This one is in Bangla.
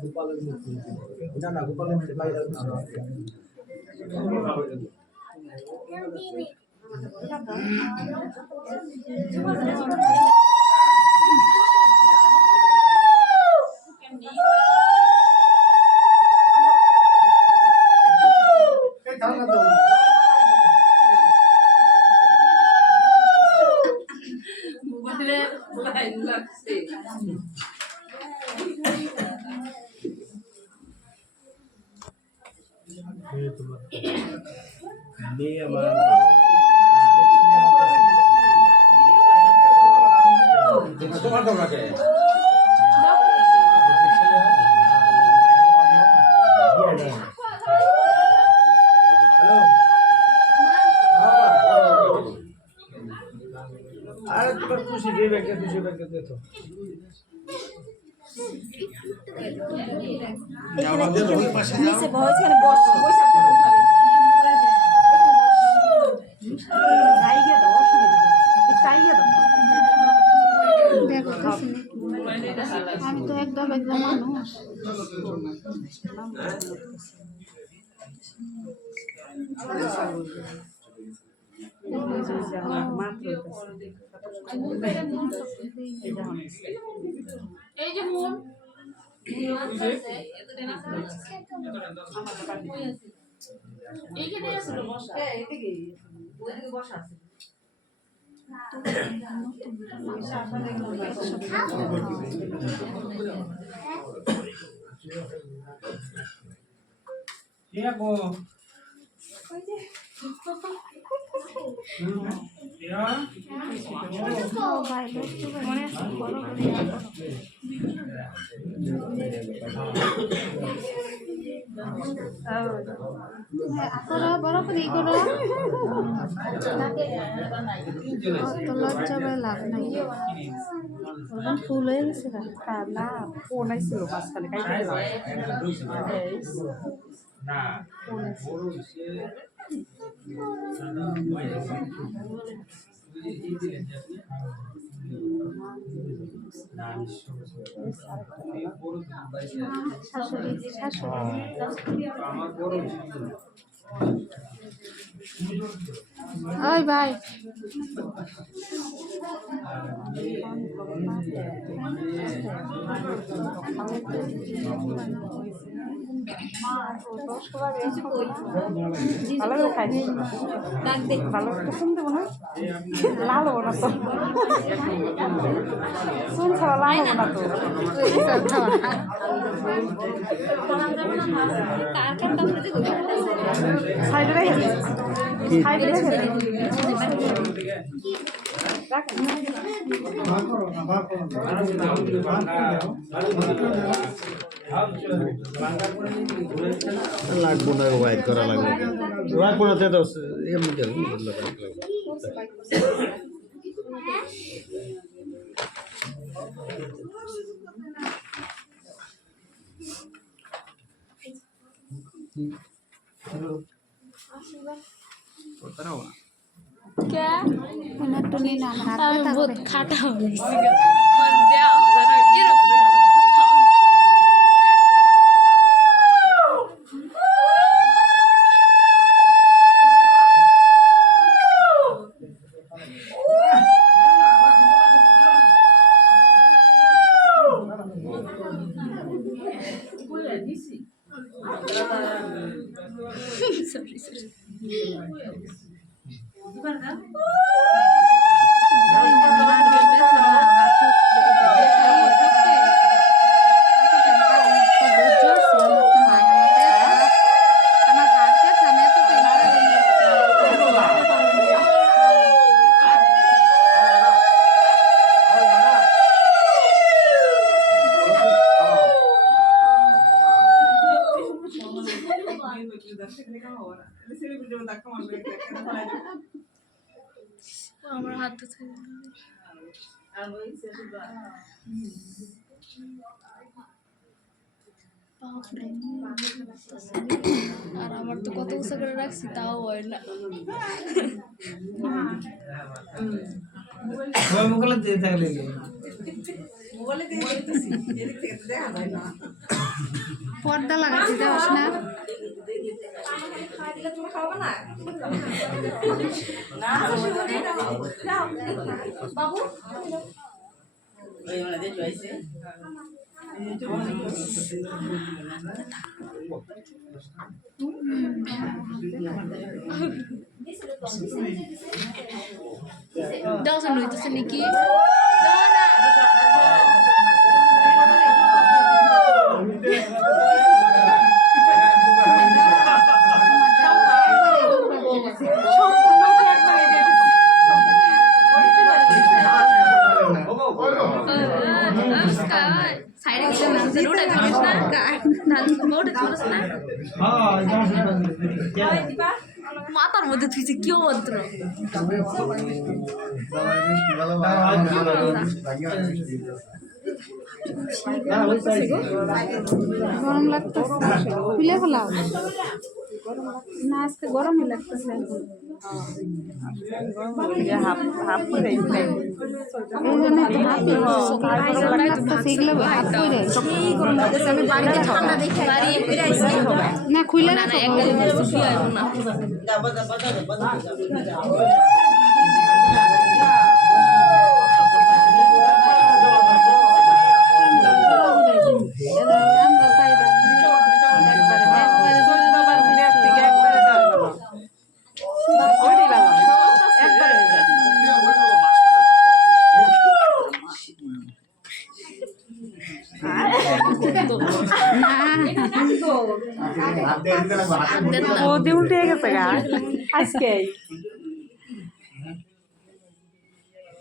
গোপালের মূর্তি না গোপালের মূর্তি বাইরে তোমার তোমাকে আরে তোমার খুশি দিয়ে ব্যাগে খুশি ব্যাগে দে তো আমাদের ওই পাশে নিচে বসে এখানে বস বসে থাকতে হবে টাইগে দাও অসুবিধা টাইগে দাও দেখো আমি তো একদম মানুষ এই যে মন এইখানে আছে বসা হ্যাঁ এদিকে ওইদিকে বসা আছে লজ্জা লাভ নাই ফুল হয়ে গেছে না ফোন আইছিল মাঝখানে ওই ভাই ভালো করে খাই ভালো করে শুনতে মনে হয় লাল হবো না তো শুন ছাড়া লাল হবো না তো সাইডে রেখে সাইডে রেখে লাগবো না ওয়াইট করা লাগবে লাগবো না তো এমনি क्या तो नहीं ना बहुत खाटा हो गया আমার হাত তো আর আমার তো কত উঁচা করে রাখছি তাও হয় না। পর্দা লাগাচ্ছি যাওয়াস না। বাবু Doesn't know, doesn't Nikki? মাথার মধ্যে তুইছে কি মন্ত্র গরম লাগতেছে, খুলে ফেলাও না, আজকে গরমই লাগতেছে। না খুলে না উল্টে গেছে গা আজকে